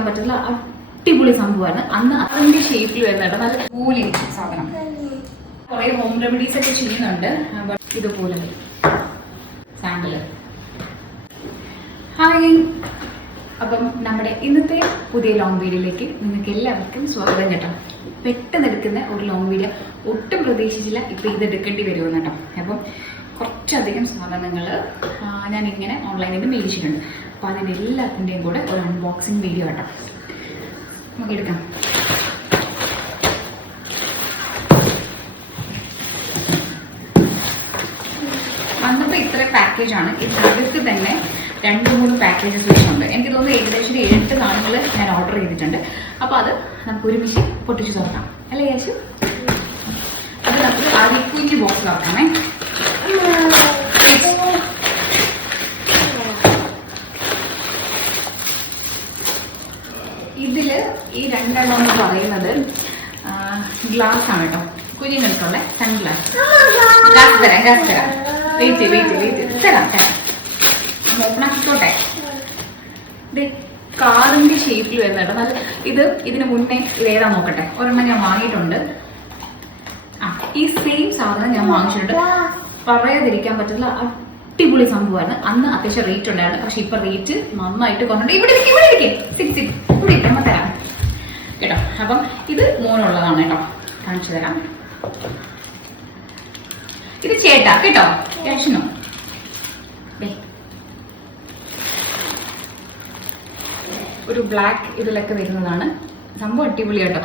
വെക്കാൻ പറ്റുന്ന അടിപൊളി സംഭവമാണ്. അന്ന് അതിന്റെ ഷേപ്പിൽ വരുന്നുണ്ട്, നല്ല മൂലി സാധനം. കുറെ ഹോം റെമഡീസ് ഒക്കെ ചെയ്യുന്നുണ്ട്. ഇതുപോലെ സാമ്പിള്. ഹായ്, അപ്പം നമ്മുടെ ഇന്നത്തെ പുതിയ ലോങ് വീഡിയോയിലേക്ക് നിങ്ങൾക്ക് എല്ലാവർക്കും സ്വാഗതം കേട്ടോ. പെട്ടെന്ന് എടുക്കുന്ന ഒരു ലോങ് വീഡിയോ, ഒട്ടും പ്രതീക്ഷിച്ചില്ല ഇപ്പം ഇത് എടുക്കേണ്ടി വരുമെന്ന് കേട്ടോ. അപ്പം കുറച്ചധികം സാധനങ്ങൾ ഞാൻ ഇങ്ങനെ ഓൺലൈനിൽ നിന്ന് മേടിച്ചിട്ടുണ്ട്. അപ്പോൾ അതിൻ്റെ എല്ലാത്തിൻ്റെയും കൂടെ ഒരു അൺബോക്സിങ് വീഡിയോ കേട്ടോ. നമുക്ക് എടുക്കാം. വന്നപ്പോൾ ഇത്ര പാക്കേജാണ്. ഇതിനകത്ത് തന്നെ 2-3 പാക്കേജസ് വെച്ചിട്ടുണ്ട്. എനിക്ക് തോന്നുന്നു ഏകദേശം 8 സാധനങ്ങൾ ഞാൻ ഓർഡർ ചെയ്തിട്ടുണ്ട്. അപ്പോൾ അത് നമുക്ക് ഒരുമിച്ച് പൊട്ടിച്ച് തുറക്കാം അല്ലേ യേശു? അത് നമുക്ക് ആദ്യം കുഞ്ഞു ബോക്സ് തുറക്കാമേ. ഇതിൽ ഈ 2 എണ്ണം എന്ന് പറയുന്നത് ഗ്ലാസ് ആണ് കേട്ടോ, കുഞ്ഞുങ്ങൾക്കുള്ള സൺ ഗ്ലാസ്. ഗ്ലാസ് തരാം. വെയിറ്റ് തരാം. ഓപ്പണാക്കിക്കോട്ടെ. ഇത് കാറിന്റെ ഷേപ്പിൽ വരുന്ന കേട്ടോ. നല്ല ഇതിന് മുന്നേ ഇതേതാ നോക്കട്ടെ. ഒരെണ്ണം ഞാൻ വാങ്ങിയിട്ടുണ്ട്. ഈ സെയിം സാധനം ഞാൻ വാങ്ങിച്ചിട്ടുണ്ട്. പറയാതിരിക്കാൻ പറ്റുന്ന അടിപൊളി സംഭവമാണ്. അന്ന് അത്യാവശ്യം റേറ്റ് ഉണ്ടായിരുന്നു, പക്ഷെ ഇപ്പൊ റേറ്റ് നന്നായിട്ട് കുറഞ്ഞിട്ട് ഇവിടെ ഇരിക്കുമ്പോൾ തരാം കേട്ടോ. അപ്പം ഇത് മോനുള്ളതാണ് കേട്ടോ, കാണിച്ചു തരാം. ഇത് ചേട്ടാ കേട്ടോ, ക്യാഷിനോ. ഒരു ബ്ലാക്ക് ഇതിലൊക്കെ വരുന്നതാണ് സംഭവം. അടിപൊളി കേട്ടോ.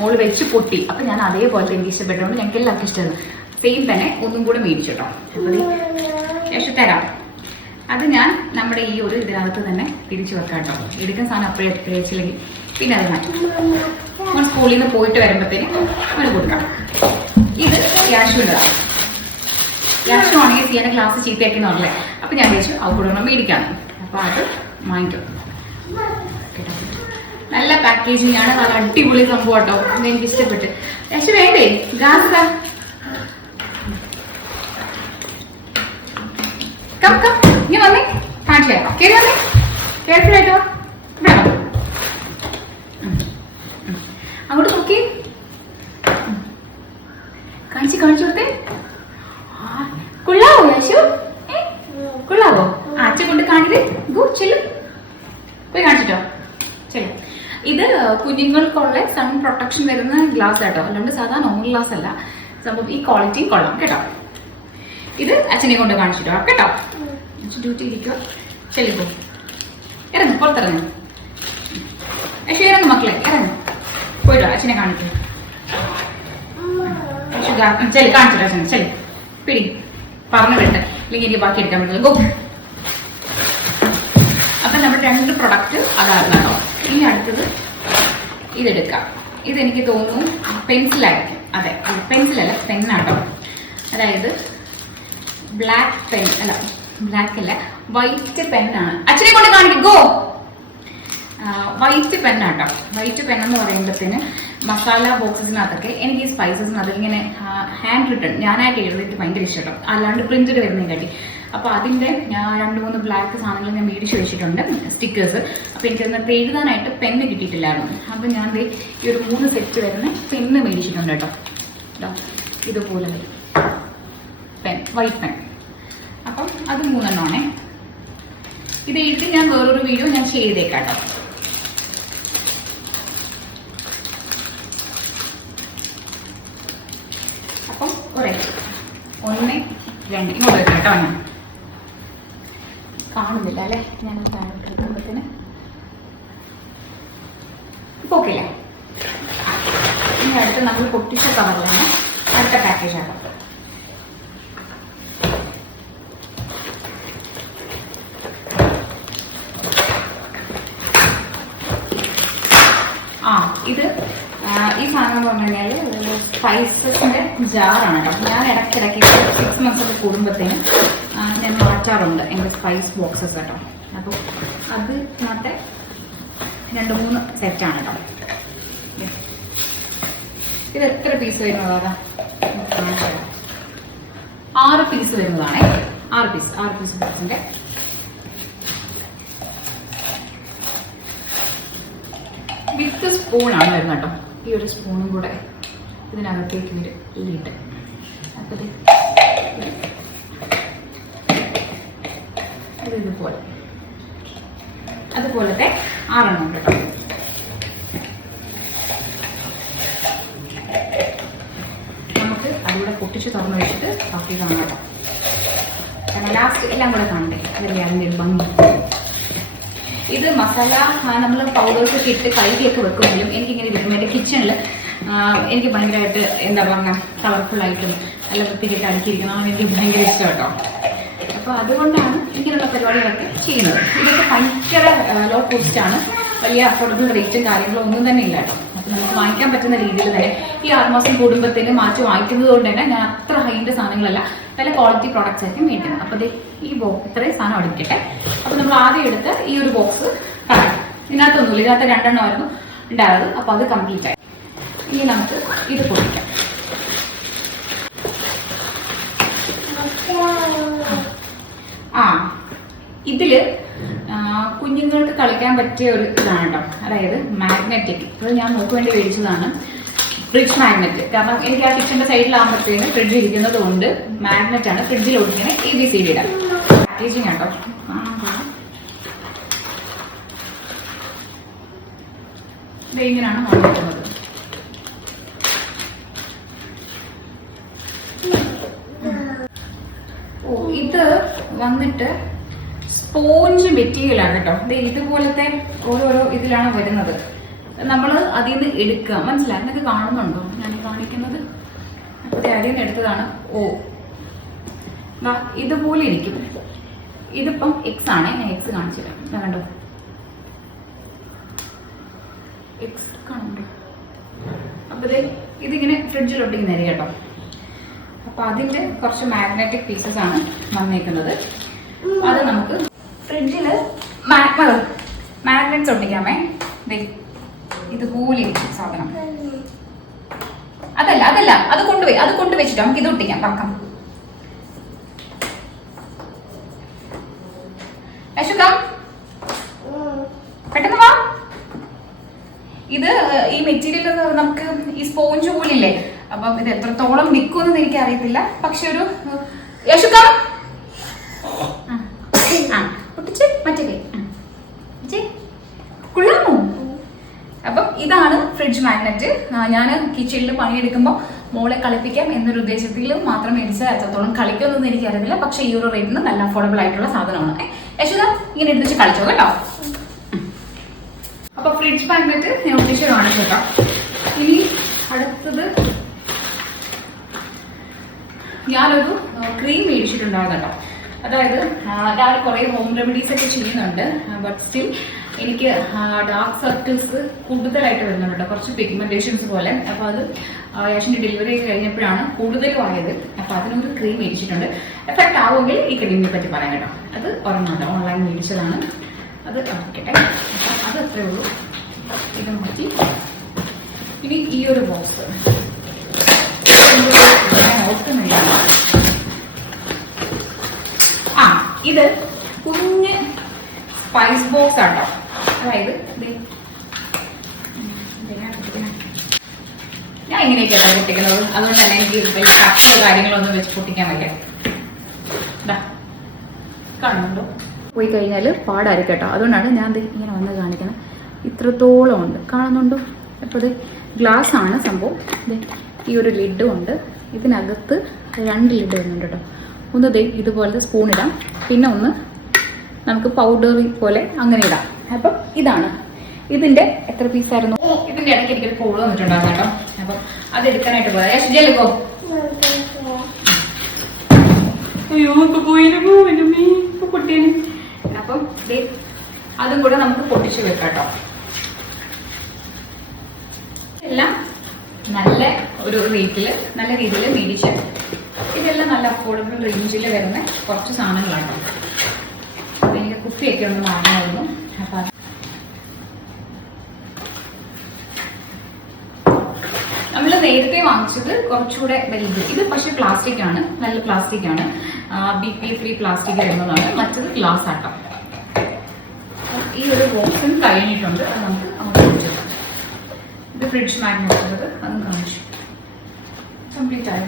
മോള് വെച്ച് പൊട്ടി. അപ്പൊ ഞാൻ അതേപോലെ എനിക്ക് ഇഷ്ടപ്പെട്ടതുകൊണ്ട് ഞങ്ങൾക്ക് എല്ലാവർക്കും ഇഷ്ടമാണ്. സെയിം തന്നെ ഒന്നും കൂടെ മേടിച്ചു കേട്ടോ. അപ്പോൾ ശേഷം തരാം. അത് ഞാൻ നമ്മുടെ ഈ ഒരു ഇതിനകത്ത് തന്നെ തിരിച്ചു വെക്കാം കേട്ടോ. എടുക്കുന്ന സാധനം അപ്പോഴേ കഴിച്ചില്ലെങ്കിൽ പിന്നെ അത് നമ്മൾ സ്കൂളിൽ നിന്ന് പോയിട്ട് വരുമ്പോഴത്തേനും അവന് കൊടുക്കാം. ഇത് ക്യാഷുള്ളതാണ്. ക്യാഷ് ആണെങ്കിൽ ചെയ്യാൻ ക്ലാസ് ചീത്തയാക്കിയെന്നല്ലേ. അപ്പൊ ഞാൻ വിചാരിച്ചു അവ കൂടെ മേടിക്കാണ്. അപ്പൊ അത് വാങ്ങിക്കും കേട്ടോ. നല്ല പാക്കേജിങ് ആണ്, നല്ല അടിപൊളി സംഭവം കേട്ടോ. അത് എനിക്ക് ഇഷ്ടപ്പെട്ട്. പക്ഷെ വേണ്ടേ ഗാസ് ഇനി വന്നേ കാണിച്ചു തരാം. കയറി വന്നേ, കേട്ടോ. അങ്ങോട്ട് നോക്കി കാണിച്ചു കൊടുത്തേ. കൊള്ളാവോ യേശു? കൊള്ളാവോ? അച്ഛൻ കൊണ്ട് കാണില്ലേ. ചെല്ലു പോയി കാണിച്ചിട്ടോ. ശരി, ഇത് കുഞ്ഞുങ്ങൾക്കുള്ള സൺ പ്രൊട്ടക്ഷൻ വരുന്ന ഗ്ലാസ് കേട്ടോ, അല്ലാണ്ട് സാധാ നോർമൽ ഗ്ലാസ് അല്ല. സംഭവം ഈ ക്വാളിറ്റി കൊള്ളാം കേട്ടോ. ഇത് അച്ഛനെ കൊണ്ട് കാണിച്ചിട്ടോ കേട്ടോ. അച്ഛൻ ഡ്യൂട്ടി ഇരിക്കുക. ചെല്ലിപ്പോ ഇറങ്ങും, പുറത്തിറങ്ങും. പക്ഷേ ഇറങ്ങും മക്കളെ, ഇറങ്ങും. പോയിട്ടോ അച്ഛനെ കാണിക്കും. ചെല്ലി കാണിച്ചിട്ടോ അച്ഛനെ. ചെല്ലി പിടി, പറഞ്ഞു വിട്ടെ, ഇല്ലെങ്കിൽ എനിക്ക് ബാക്കി എടുക്കാൻ പറ്റില്ല. അപ്പൊ നമ്മുടെ 2 പ്രൊഡക്റ്റ് അതായിരുന്നു കേട്ടോ. ഇനി അടുത്തത് ഇതെടുക്കാം. ഇതെനിക്ക് തോന്നുന്നു പെൻസിലായിരിക്കും. അതെ, പെൻസിലല്ല, പെന്നാട്ടോ. അതായത് ബ്ലാക്ക് പെൻ അല്ല, ബ്ലാക്ക് അല്ല, വൈറ്റ് പെന്നാണ്. അച്ഛനെ കൊണ്ട് കാണിക്കോ. വൈറ്റ് പെന്നാട്ടോ. വൈറ്റ് പെൻ എന്ന് പറയുമ്പോഴത്തേന് മസാല ബോക്സസിനകത്തൊക്കെ എനിക്ക് ഈ സ്പൈസസിനകത്ത് ഇങ്ങനെ ഹാൻഡ് റിട്ടൺ ഞാനായിട്ട് എഴുതിയിട്ട് ഭയങ്കര ഇഷ്ടം, അല്ലാണ്ട് പ്രിന്റഡ് വരുന്നതിനെ കാട്ടി. അപ്പോൾ അതിൻ്റെ 2-3 ബ്ലാക്ക് സാധനങ്ങൾ ഞാൻ മേടിച്ച് വെച്ചിട്ടുണ്ട്, സ്റ്റിക്കേഴ്സ്. അപ്പോൾ എനിക്കതിനകത്ത് എഴുതാനായിട്ട് പെന്ന് കിട്ടിയിട്ടില്ലായിരുന്നു. അപ്പോൾ ഞാൻ ഈ ഒരു 3 സെറ്റ് വരുന്ന പെന്ന് മേടിച്ചിട്ടുണ്ട് കേട്ടോ. ഇതുപോലെ പെൻ, വൈറ്റ് പെൻ. അപ്പം അത് 3 എണ്ണമാണേ. ഇത് എഴുതി ഞാൻ വേറൊരു വീഡിയോ ഞാൻ ചെയ്തേക്കാം കേട്ടോ. അപ്പം 1, 2 ഇങ്ങോട്ട് വെക്കാം കേട്ടോ. ഞാൻ കാണുന്നില്ല അല്ലേ, ഞാൻ എടുക്കുമ്പോഴത്തേന് ഇപ്പൊ ഓക്കെ അല്ലേ. ഇനി അടുത്ത് നമ്മൾ പൊട്ടിച്ച കവറിലാണ് അടുത്ത പാക്കേജ് ആക്കാം. ഇത് ഈ സാധനം എന്ന് പറഞ്ഞു കഴിഞ്ഞാൽ സ്പൈസസിന്റെ ജാറാണ് കേട്ടോ. ഞാൻ ഇടയ്ക്കിടയ്ക്ക് 6 months ഒക്കെ കൂടുമ്പോഴത്തേനും ഞാൻ മാറ്റാറുണ്ട് എൻ്റെ സ്പൈസ് ബോക്സസ് കേട്ടോ. അപ്പോൾ അതിനകത്തെ 2-3 സെറ്റാണ് കേട്ടോ. ഇത് എത്ര പീസ് വരുന്നതാ? 6 പീസ് വരുന്നതാണേ. 6 പീസ് ബോക്സിന്റെ വിത്ത് സ്പൂണാണ് വരുന്നത് കേട്ടോ. ഈ ഒരു സ്പൂണും കൂടെ ഇതിനകത്തേക്ക് ഒരു ലിഡ്. അപ്പോൾ ഇതുപോലെ അതുപോലത്തെ 6 എണ്ണം ഉണ്ട് കേട്ടോ. നമുക്ക് അതിലൂടെ പൊട്ടിച്ച് തുറന്ന് വെച്ചിട്ട് ബാക്കി കാണാം കേട്ടോ. കാരണം ലാസ്റ്റ് എല്ലാം കൂടെ കാണണ്ടേ, അതല്ലേ അതിൻ്റെ ഒരു ഭംഗി. ഇത് മസാല നമ്മൾ പൗഡേഴ്സ് ഒക്കെ ഇട്ട് കഴുകിയൊക്കെ വെക്കുമെങ്കിലും എനിക്കിങ്ങനെ ഇരിക്കും. എൻ്റെ കിച്ചണിൽ എനിക്ക് ഭയങ്കരമായിട്ട് എന്താ പറയുക കളർഫുള്ളായിട്ടും നല്ല വൃത്തിക്കൊക്കെ അടുക്കിയിരിക്കണം എനിക്ക് ഭയങ്കര ഇഷ്ടം കേട്ടോ. അപ്പോൾ അതുകൊണ്ടാണ് ഇങ്ങനെയുള്ള പരിപാടികളൊക്കെ ചെയ്യുന്നത്. ഇതൊക്കെ ഭയങ്കര ലോ കോസ്റ്റാണ്, വലിയ അഫോർഡബിൾ റേറ്റും കാര്യങ്ങളും ഒന്നും തന്നെ ഇല്ല കേട്ടോ. അപ്പോൾ നമുക്ക് വാങ്ങിക്കാൻ പറ്റുന്ന രീതിയിൽ തന്നെ ഈ 6 മാസം കൂടുമ്പോഴത്തേന് മാറ്റി വാങ്ങിക്കുന്നത് കൊണ്ട് തന്നെ ഞാൻ അത്ര ഹൈൻ്റെ സാധനങ്ങളല്ല, നല്ല ക്വാളിറ്റി പ്രോഡക്റ്റ്സ് ആയിരിക്കും മേടിക്കുന്നത്. അപ്പോൾ ഈ ബോക്സ് ഇത്രയും സാധനം എടുക്കട്ടെ. അപ്പോൾ നമ്മൾ ആദ്യം എടുത്ത് ഈ ഒരു ബോക്സ് കളയാം. ഇതിനകത്തൊന്നുമില്ല, ഇതിനകത്ത് 2 എണ്ണമായിരുന്നു ഉണ്ടായത്. അപ്പോൾ അത് കംപ്ലീറ്റ് ആയി. ഇനി നമുക്ക് ഇത് പൊടിക്കാം. ഇതില് കുഞ്ഞുങ്ങൾക്ക് കളിക്കാൻ പറ്റിയ ഒരു ഇതാണ് കേട്ടോ, അതായത് മാഗ്നറ്റിക്. അത് ഞാൻ നോക്ക് വേണ്ടി മേടിച്ചതാണ്, ഫ്രിഡ്ജ് മാഗ്നറ്റ്. കാരണം എനിക്ക് ആ കിച്ചന്റെ സൈഡിലാകുമ്പോഴത്തേന് ഫ്രിഡ്ജ് ഇരിക്കുന്നത് കൊണ്ട് മാഗ്നറ്റ് ആണ് ഫ്രിഡ്ജിൽ ഒട്ടിങ്ങനെ ABCD ഇടാം. പാക്കേജിങ് കേട്ടോ, ഇങ്ങനെയാണ് വന്നിട്ടുള്ളത്. ഇത് വന്നിട്ട് സ്പോഞ്ച് മെറ്റീരിയലാണ് കേട്ടോ. ഇതുപോലത്തെ ഓരോരോ ഇതിലാണ് വരുന്നത്. നമ്മൾ അതിൽ നിന്ന് എടുക്കുക, മനസ്സിലായി? എന്നൊക്കെ കാണുന്നുണ്ടോ ഞാൻ കാണിക്കുന്നത്? അപ്പോൾ അതിൽ നിന്ന് എടുത്തതാണ്. ഇതുപോലെ ഇരിക്കും. ഇതിപ്പം X ആണ്, ഞാൻ X കാണിച്ചില്ല. കണ്ടോ, X കാണുന്നുണ്ടോ? അപ്പോൾ ഇതിങ്ങനെ ഫ്രിഡ്ജിലൊട്ടിക്കുന്നതായിരിക്കും കേട്ടോ. അപ്പോൾ അതിൻ്റെ കുറച്ച് മാഗ്നറ്റിക് പീസസ് ആണ് വന്നേക്കുന്നത്. അത് നമുക്ക് ഫ്രിഡ്ജിൽ മാഗ്നറ്റ്സ് ഒട്ടിക്കാമേ. ഇതുപോലെ ഇരിക്കും സാധനം. അതല്ല അത് കൊണ്ടുവച്ചിട്ട് നമുക്ക് ഇത് ഒട്ടിക്കാം. പക്കം പെട്ടെന്ന് വാ. ഇത് ഈ മെറ്റീരിയൽ നമുക്ക് ഈ സ്പോഞ്ച് പോലില്ലേ, അപ്പം ഇത് എത്രത്തോളം നിൽക്കുമെന്ന് എനിക്ക് അറിയത്തില്ല. പക്ഷെ ഒരു കൊള്ളാമോ? അപ്പം ഇതാണ് ഫ്രിഡ്ജ് മാഗ്നറ്റ്. ഞാൻ കിച്ചണിൽ പണിയെടുക്കുമ്പോൾ മോളെ കളിപ്പിക്കാം എന്നൊരു ഉദ്ദേശത്തിൽ മാത്രം മേടിച്ചാൽ എത്രത്തോളം കളിക്കുമെന്നൊന്നും എനിക്ക് അറിയില്ല. പക്ഷെ ഈ ഒരു റേറ്റിന് നല്ല അഫോർഡബിൾ ആയിട്ടുള്ള സാധനമാണ്. യശോദ ഇങ്ങനെ എടുത്ത് കളിച്ചോ കേട്ടോ. അപ്പൊ ഫ്രിഡ്ജ് മാഗ്നറ്റ് ഞാൻ ഒട്ടിച്ച് കാണിച്ചു കേട്ടോ. ഇനി അടുത്തത് ഞാനൊരു ക്രീം മേടിച്ചിട്ടുണ്ടാകും കേട്ടോ. അതായത് ഞാൻ കുറേ ഹോം റെമഡീസ് ഒക്കെ ചെയ്യുന്നുണ്ട്. ബട്ട് സ്റ്റിൽ എനിക്ക് ഡാർക്ക് സർക്കിൾസ് കൂടുതലായിട്ട് വരുന്നുണ്ട് കേട്ടോ, കുറച്ച് പിഗ്മെന്റേഷൻസ് പോലെ. അപ്പോൾ അത് യാഷിൻ്റെ ഡെലിവറി കഴിഞ്ഞപ്പോഴാണ് കൂടുതലും ആയത്. അപ്പോൾ അതിനൊരു ക്രീം മേടിച്ചിട്ടുണ്ട്. എഫക്റ്റ് ആവുമെങ്കിൽ ഈ ക്രീമിനെ പറ്റി പറയാം കേട്ടോ. അത് ഒരെണ്ണമുണ്ട്, ഓൺലൈൻ മേടിച്ചതാണ്. അത് കാണിക്കട്ടെ. അപ്പം അത് അത്രേ ഉള്ളൂ. ഇത് മാറ്റി ഇനി ഈ ഒരു ബോക്സ് ഓർക്കുന്നില്ല. ഇത് കുഞ്ഞ് സ്പൈസ് ബോക്സ് ആട്ടോ. അതായത് ഞാൻ ഇങ്ങനെയൊക്കെയാണ് പൊട്ടിക്കുന്നത്. അതുകൊണ്ട് തന്നെ എനിക്ക് വലിയ കട്ടിയോ കാര്യങ്ങളൊന്നും വെച്ച് പൊട്ടിക്കാൻ വയ്യ. കാണുന്നുണ്ടോ? പോയി കഴിഞ്ഞാൽ പാടായിരിക്കും കേട്ടോ. അതുകൊണ്ടാണ് ഞാൻ ഇങ്ങനെ വന്ന് കാണിക്കുന്നത്. ഇത്രത്തോളം ഉണ്ട്, കാണുന്നുണ്ടോ? അപ്പോൾ ഇത് ഗ്ലാസ് ആണ് സംഭവം. ഈ ഒരു ലിഡും ഉണ്ട്. ഇതിനകത്ത് 2 ലിഡ് വരുന്നുണ്ട് കേട്ടോ. ഒന്ന് ഇതുപോലത്തെ സ്പൂൺ ഇടാം, പിന്നെ ഒന്ന് നമുക്ക് പൗഡർ പോലെ അങ്ങനെ ഇടാം. അപ്പം ഇതാണ് ഇതിൻ്റെ എത്ര പീസായിരുന്നു. ഇതിൻ്റെ ഇടയ്ക്ക് എനിക്കൊരു കോള് വന്നിട്ടുണ്ടാകും കേട്ടോ. അപ്പം അത് എടുക്കാനായിട്ട് പോയാൽ ശരിയല്ലോ. അയ്യോ ഇപ്പൊ പോയിരുന്നു പൊട്ടിയേന്. അപ്പം അതും കൂടെ നമുക്ക് പൊട്ടിച്ച് വെക്കാം കേട്ടോ. എല്ലാം നല്ല ഒരു റേറ്റിൽ നല്ല രീതിയിൽ മേടിച്ച് ഇതെല്ലാം നല്ല അഫോർഡബിൾ റേഞ്ചിൽ വരുന്ന കുറച്ച് സാധനങ്ങളാണ്. എനിക്ക് കുപ്പിയൊക്കെ ഒന്ന് വാങ്ങാമായിരുന്നു. അപ്പം നമ്മൾ നേരത്തെ വാങ്ങിച്ചത് കുറച്ചുകൂടെ വലുത്. ഇത് പക്ഷെ പ്ലാസ്റ്റിക് ആണ്, നല്ല പ്ലാസ്റ്റിക് ആണ്, BPA ഫ്രീ പ്ലാസ്റ്റിക് വരുന്നതാണ്. മറ്റത് ഗ്ലാസ് ആട്ടോ. ഈ ഒരു ബോക്സും കഴിഞ്ഞിട്ടുണ്ട്. അത് നമുക്ക് അങ്ങോട്ട് വെച്ചിടാം. ഫ്രിഡ്ജ് മാഗ്നറ്റ് ഉള്ളത് അതും കാണിച്ചു. കംപ്ലീറ്റ് ആയി.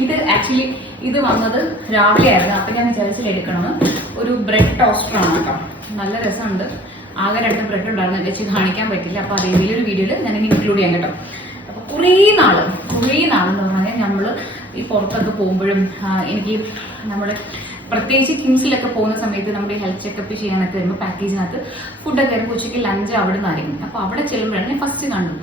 ഇത് ആക്ച്വലി ഇത് വന്നത് രാവിലെ ആയിരുന്നു. അപ്പം ഞാൻ വിചാരിച്ചിൽ എടുക്കണമെന്ന്. ഒരു ബ്രെഡ് ടോസ്റ്ററാണ് കേട്ടോ. നല്ല രസമുണ്ട്. ആകെ 2 ബ്രെഡ് ഉണ്ടായിരുന്നു, വെച്ച് കാണിക്കാൻ പറ്റില്ല. അപ്പോൾ അത് ഏതെങ്കിലും ഒരു വീഡിയോയിൽ ഞാനിനി ഇൻക്ലൂഡ് ചെയ്യാൻ കേട്ടോ. അപ്പോൾ കുറേ നാളെന്ന് പറഞ്ഞാൽ നമ്മൾ ഈ പുറത്തൊക്കെ പോകുമ്പോഴും എനിക്ക് നമ്മുടെ പ്രത്യേകിച്ച് കിംസിലൊക്കെ പോകുന്ന സമയത്ത് നമ്മുടെ ഹെൽത്ത് ചെക്കപ്പ് ചെയ്യാനൊക്കെ വരുമ്പോൾ പാക്കേജിനകത്ത് ഫുഡൊക്കെ വരുമ്പോൾ ഉച്ചയ്ക്ക് ലഞ്ച് അവിടെ നിന്നായിരിക്കും. അപ്പോൾ അവിടെ ചെല്ലുമ്പോഴാണ് ഞാൻ ഫസ്റ്റ് കണ്ടു.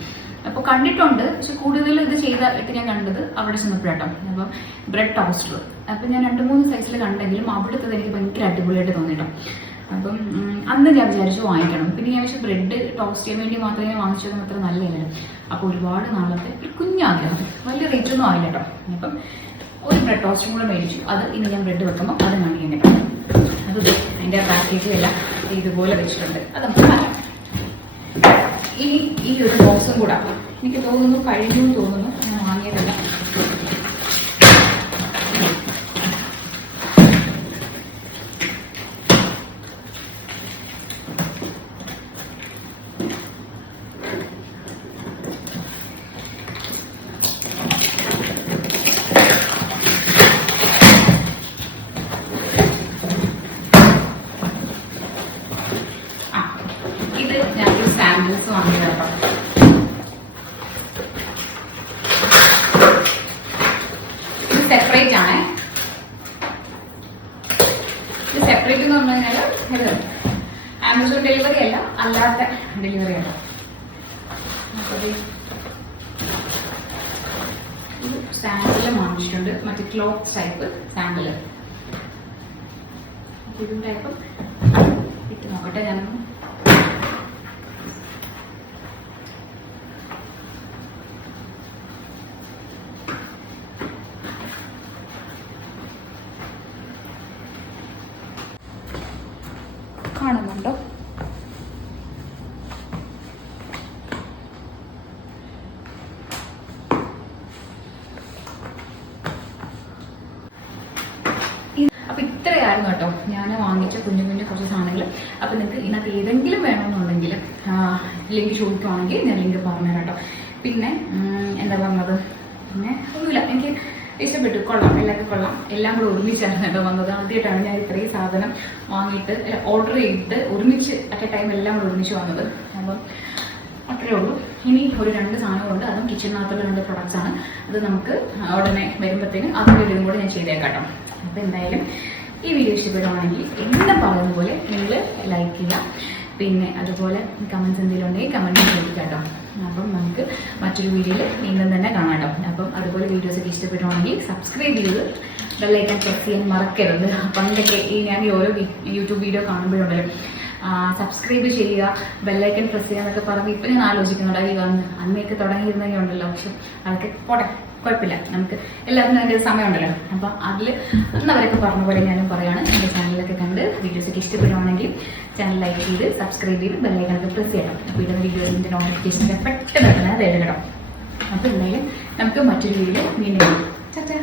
അപ്പോൾ കണ്ടിട്ടുണ്ട്, പക്ഷെ കൂടുതൽ ഇത് ചെയ്തിട്ട് ഞാൻ കണ്ടത് അവിടെ ചെന്നപ്പോഴാട്ടോ. അപ്പം ബ്രെഡ് ടോസ്റ്റർ അപ്പം ഞാൻ 2-3 സൈസിൽ കണ്ടെങ്കിലും അവിടുത്തെ എനിക്ക് ഭയങ്കര അടിപൊളിയായിട്ട് തോന്നിട്ടോ. അപ്പം അന്ന് ഞാൻ വിചാരിച്ചു വാങ്ങിക്കണം. പിന്നെ ഞാൻ വെച്ചാൽ ബ്രെഡ് ടോസ്റ്റ് ചെയ്യാൻ വേണ്ടി മാത്രമേ വാങ്ങിച്ചത്, അത്ര നല്ലതല്ല. അപ്പോൾ ഒരുപാട് നാളത്തെ ഒരു കുഞ്ഞാഗ്രഹം, വലിയ റേറ്റൊന്നും ആയില്ല കേട്ടോ. അപ്പം ഒരു ബ്രെഡ് ടോസ്റ്റും കൂടെ മേടിച്ചു. അത് ഇനി ഞാൻ ബ്രെഡ് വെക്കുമ്പോൾ അത് കാണിക്കാൻ കേട്ടോ. അത് അതിൻ്റെ പാക്കേജിലെല്ലാം ഇതുപോലെ വെച്ചിട്ടുണ്ട്. അത് നമുക്ക് പറയാം. ഇനി ഈ ഒരു ബോക്സും കൂടെ എനിക്ക് തോന്നുന്നു കഴിഞ്ഞു തോന്നുന്നു, ഞാൻ വാങ്ങിയതല്ല. ഇത് ഞാൻ സാമ്പിൾസ് വാങ്ങിയത് കേട്ടോ. ഇത് സെപ്പറേറ്റ് ആണേ. ഇത് സെപ്പറേറ്റ് എന്ന് പറഞ്ഞു കഴിഞ്ഞാൽ ഇത് ആമസോൺ ഡെലിവറി അല്ല, അല്ലാത്ത ഡെലിവറി ആണ്. സാമ്പിള് വാങ്ങിച്ചിട്ടുണ്ട്, മറ്റേ ക്ലോത്ത് ടൈപ്പ് സാമ്പിള്. ഇതും ടൈപ്പ് ഇട്ട് നോക്കട്ടെ ഞാനൊന്ന്. കാണുന്നുണ്ടോ? അപ്പൊ ഇത്രയായിരുന്നു കേട്ടോ ഞാൻ വാങ്ങിച്ച കുഞ്ഞു കുറച്ച് സാധനങ്ങൾ. അപ്പൊ നിങ്ങൾക്ക് ഇതിനകത്ത് ഏതെങ്കിലും വേണമെന്നുണ്ടെങ്കിൽ ലിങ്ക് ചോദിക്കുവാണെങ്കിൽ ഞാൻ ലിങ്ക് പറഞ്ഞുതരാം കേട്ടോ. പിന്നെ എന്താ പറഞ്ഞത്, പിന്നെ ഒന്നുമില്ല, എനിക്ക് ഇഷ്ടപ്പെട്ടു. കൊള്ളാം, എല്ലാവർക്കും കൊള്ളാം. എല്ലാം കൂടെ ഒരുമിച്ചായിരുന്നു കേട്ടോ വന്നത്. ആദ്യമായിട്ടാണ് ഞാൻ ഇത്രയും സാധനം വാങ്ങിയിട്ട് ഓർഡർ ചെയ്തിട്ട് ഒരുമിച്ച് അറ്റ് എ ടൈം എല്ലാം കൂടെ ഒരുമിച്ച് വന്നത്. അപ്പം അത്രയേ ഉള്ളൂ. ഇനി ഒരു 2 സാധനമുണ്ട്, അതും കിച്ചണിനകത്തുള്ള 2 പ്രൊഡക്ട്സ് ആണ്. അത് നമുക്ക് ഉടനെ വരുമ്പോഴത്തേനും അതിൻ്റെ ഇതും കൂടെ ഞാൻ ചെയ്തേക്കാം കേട്ടോ. അപ്പോൾ എന്തായാലും ഈ വീഡിയോ ഇഷ്ടപ്പെടുകയാണെങ്കിൽ എന്നെ പറയുന്ന പോലെ നിങ്ങൾ ലൈക്ക് ചെയ്യുക. പിന്നെ അതുപോലെ കമൻറ്റ്സ് എന്തെങ്കിലും ഉണ്ടെങ്കിൽ കമൻറ്റ് ചോദിക്കാം കേട്ടോ. അപ്പം നമുക്ക് മറ്റൊരു വീഡിയോയിൽ വീണ്ടും തന്നെ കാണാം കേട്ടോ. അപ്പം അതുപോലെ വീഡിയോസൊക്കെ ഇഷ്ടപ്പെടുകയാണെങ്കിൽ സബ്സ്ക്രൈബ് ചെയ്ത് ബെല്ലൈക്കൺ പ്രസ് ചെയ്യാൻ മറക്കരുത്. പണ്ടൊക്കെ ഞാൻ ഈ ഓരോ യൂട്യൂബ് വീഡിയോ കാണുമ്പോഴുണ്ടല്ലോ സബ്സ്ക്രൈബ് ചെയ്യുക, ബെല്ലൈക്കൺ പ്രസ് ചെയ്യുക എന്നൊക്കെ പറഞ്ഞ് ഇപ്പം ഞാൻ ആലോചിക്കുന്നുണ്ട്. ഈ അന്നേക്ക് തുടങ്ങിയിരുന്നേ ഉണ്ടല്ലോ. പക്ഷെ അതൊക്കെ പോട്ടെ, കുഴപ്പമില്ല, നമുക്ക് എല്ലാവർക്കും അതിൻ്റെ സമയമുണ്ടല്ലോ. അപ്പം അതിൽ അന്നവരൊക്കെ പറഞ്ഞ പോലെ ഞാനും പറയുകയാണ്. എൻ്റെ ചാനലൊക്കെ കണ്ട് വീഡിയോസൊക്കെ ഇഷ്ടപ്പെടുകയാണെങ്കിൽ ചാനൽ ലൈക്ക് ചെയ്ത് സബ്സ്ക്രൈബ് ചെയ്ത് ബെല്ലൈക്കണൊക്കെ പ്രസ് ചെയ്യണം. അപ്പോൾ ഇടുന്ന വീഡിയോസിൻ്റെ നോട്ടിഫിക്കേഷനൊക്കെ പെട്ടെന്ന് തന്നെ തരും കേട്ടോ. അപ്പോൾ എന്തായാലും നമുക്ക് മറ്റൊരു വീഡിയോ വീണ്ടും ചാച്ചാ.